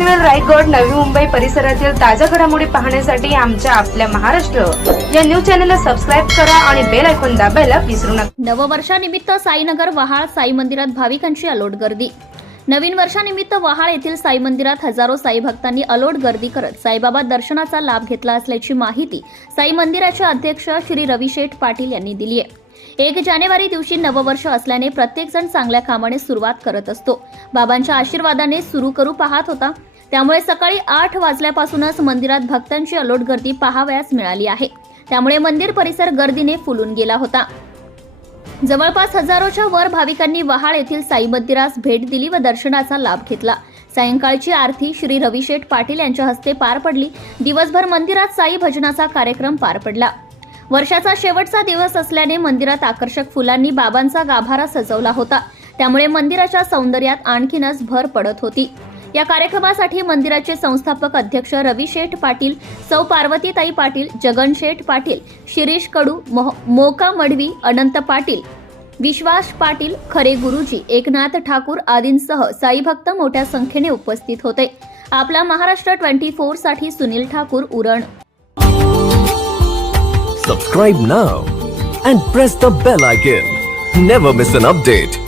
रायगड नवी मुंबई परिसरातील ताज्या घडामोडी पाहण्यासाठी आमच्या आपल्या महाराष्ट्र या न्यूज चॅनलला सबस्क्राईब करा आणि बेल ऐकून दाबायला विसरू नका. नववर्षानिमित्त साईनगर वहाळ साई मंदिरात भाविकांची अलोट गर्दी. नवीन वर्षानिमित्त वहाळ येथील साई मंदिरात हजारो साई भक्तांनी अलोट गर्दी करत साईबाबा दर्शनाचा लाभ घेतला असल्याची माहिती साई मंदिराचे अध्यक्ष श्री रविशेठ पाटील यांनी दिली आहे. एक जानेवारी दिवशी नववर्ष असल्याने प्रत्येकजण चांगल्या कामाने सुरुवात करत असतो. बाबांच्या आशीर्वादाने सुरू करू पाहत होता. त्यामुळे सकाळी आठ वाजल्यापासूनच मंदिरात भक्तांची अलोट गर्दी पाहावयास मिळाली आहे. त्यामुळे मंदिर परिसर गर्दीने फुलून गेला होता. जवळपास हजारोच्या वर भाविकांनी वहाळ येथील साई मंदिरास भेट दिली व दर्शनाचा लाभ घेतला. सायंकाळची आरती श्री रविशेठ पाटील यांच्या हस्ते पार पडली. दिवसभर मंदिरात साई भजनाचा कार्यक्रम पार पडला. वर्षाचा शेवटचा दिवस असल्याने मंदिरात आकर्षक फुलांनी बाबांचा गाभारा सजवला होता. त्यामुळे मंदिराच्या सौंदर्यात आणखीनच भर पडत होती. या कार्यक्रमासाठी मंदिराचे संस्थापक अध्यक्ष रवी शेठ पाटील सौ पार्वतीताई पाटील जगन शेठ पाटील शिरीष कडू मोह- मोका मडवी अनंत पाटील विश्वास पाटील खरे गुरुजी एकनाथ ठाकूर आदींसह साईभक्त मोठ्या संख्येने उपस्थित होते. आपला Maharashtra twenty फोरसाठी Sunil Thakur Uran. Subscribe now and press the bell icon never miss an update